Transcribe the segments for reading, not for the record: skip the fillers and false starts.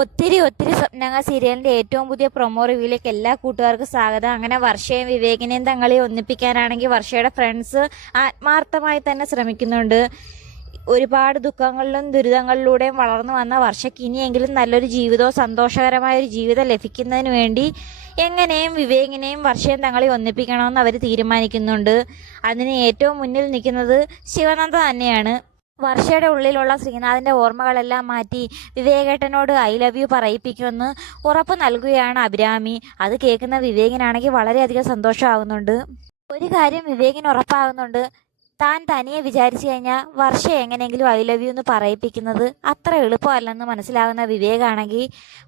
ഒത്തിരി സ്വപ്നങ്ങൾ സീരിയലിന്റെ ഏറ്റവും പുതിയ പ്രൊമോ റിവ്യൂയിലേക്ക് എല്ലാ കൂട്ടുകാർക്കും സ്വാഗതം. അങ്ങനെ വർഷയും വിവേകിനെയും തങ്ങളെ ഒന്നിപ്പിക്കാനാണെങ്കിൽ വർഷയുടെ ഫ്രണ്ട്സ് ആത്മാർത്ഥമായി തന്നെ ശ്രമിക്കുന്നുണ്ട്. ഒരുപാട് ദുഃഖങ്ങളിലും ദുരിതങ്ങളിലൂടെയും വളർന്നു വന്ന വർഷയ്ക്ക് ഇനിയെങ്കിലും നല്ലൊരു ജീവിതവും സന്തോഷകരമായ ഒരു ജീവിതം ലഭിക്കുന്നതിന് വേണ്ടി എങ്ങനെയും വിവേകിനെയും വർഷയും തങ്ങളെ ഒന്നിപ്പിക്കണമെന്ന് അവർ തീരുമാനിക്കുന്നുണ്ട്. അതിന് ഏറ്റവും മുന്നിൽ നിൽക്കുന്നത് ശിവനന്ദ തന്നെയാണ്. വർഷയുടെ ഉള്ളിലുള്ള ശ്രീനാഥിന്റെ ഓർമ്മകളെല്ലാം മാറ്റി വിവേകേട്ടനോട് ഐ ലവ് യു പറയിപ്പിക്കുമെന്ന് ഉറപ്പ് നൽകുകയാണ് അഭിരാമി. അത് കേൾക്കുന്ന വിവേകിനാണെങ്കിൽ വളരെയധികം സന്തോഷമാകുന്നുണ്ട്. ഒരു കാര്യം വിവേകിന് ഉറപ്പാകുന്നുണ്ട്, താൻ തനിയെ വിചാരിച്ചു കഴിഞ്ഞാൽ വർഷ എങ്ങനെയെങ്കിലും ഐ ലവ് യു എന്ന് പറയിപ്പിക്കുന്നത് അത്ര എളുപ്പമല്ലെന്ന് മനസ്സിലാകുന്ന വിവേകാണെങ്കിൽ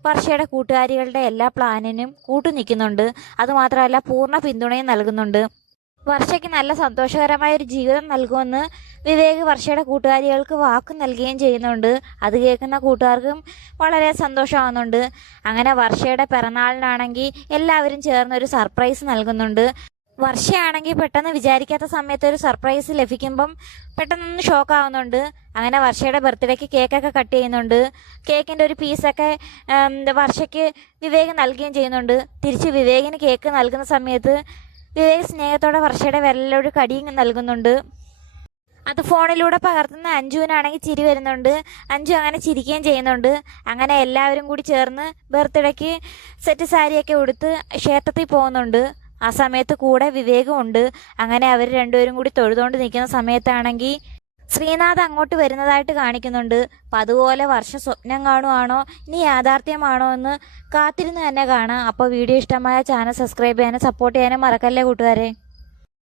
വർഷയുടെ കൂട്ടുകാരികളുടെ എല്ലാ പ്ലാനിനും കൂട്ടുനിൽക്കുന്നുണ്ട്. അതുമാത്രമല്ല പൂർണ്ണ പിന്തുണയും നൽകുന്നുണ്ട്. വർഷയ്ക്ക് നല്ല സന്തോഷകരമായ ഒരു ജീവിതം നൽകുമെന്ന് വിവേക് വർഷയുടെ കൂട്ടുകാരികൾക്ക് വാക്ക് നൽകുകയും ചെയ്യുന്നുണ്ട്. അത് കേൾക്കുന്ന കൂട്ടുകാർക്കും വളരെ സന്തോഷമാകുന്നുണ്ട്. അങ്ങനെ വർഷയുടെ പിറന്നാളിനാണെങ്കിൽ എല്ലാവരും ചേർന്നൊരു സർപ്രൈസ് നൽകുന്നുണ്ട്. വർഷയാണെങ്കിൽ പെട്ടെന്ന് വിചാരിക്കാത്ത സമയത്ത് ഒരു സർപ്രൈസ് ലഭിക്കുമ്പം പെട്ടെന്നൊന്ന് ഷോക്ക് ആവുന്നുണ്ട്. അങ്ങനെ വർഷയുടെ ബർത്ത്ഡേക്ക് കേക്കൊക്കെ കട്ട് ചെയ്യുന്നുണ്ട്. കേക്കിൻ്റെ ഒരു പീസൊക്കെ വർഷയ്ക്ക് വിവേക് നൽകുകയും ചെയ്യുന്നുണ്ട്. തിരിച്ച് വിവേകിന് കേക്ക് നൽകുന്ന സമയത്ത് വിവേക് സ്നേഹത്തോടെ വർഷയുടെ വിരലിലൊരു കടിയും നൽകുന്നുണ്ട്. അത് ഫോണിലൂടെ പകർത്തുന്ന അഞ്ജുവിനാണെങ്കിൽ ചിരി വരുന്നുണ്ട്. അഞ്ജു അങ്ങനെ ചിരിക്കുകയും ചെയ്യുന്നുണ്ട്. അങ്ങനെ എല്ലാവരും കൂടി ചേർന്ന് ബർത്ത്ഡേക്ക് സെറ്റ് സാരിയൊക്കെ ഉടുത്ത് ക്ഷേത്രത്തിൽ പോകുന്നുണ്ട്. ആ സമയത്ത് കൂടെ വിവേകം ഉണ്ട്. അങ്ങനെ അവർ രണ്ടുപേരും കൂടി തൊഴുതുകൊണ്ട് നിൽക്കുന്ന സമയത്താണെങ്കിൽ ശ്രീനാഥ് അങ്ങോട്ട് വരുന്നതായിട്ട് കാണിക്കുന്നുണ്ട്. അപ്പം അതുപോലെ വർഷം സ്വപ്നം കാണുവാണോ ഇനി യാഥാർത്ഥ്യമാണോ എന്ന് കാത്തിരുന്ന് തന്നെ കാണാം. അപ്പോൾ വീഡിയോ ഇഷ്ടമായ ചാനൽ സബ്സ്ക്രൈബ് ചെയ്യാനും സപ്പോർട്ട് ചെയ്യാനും മറക്കല്ലേ കൂട്ടുകാരെ.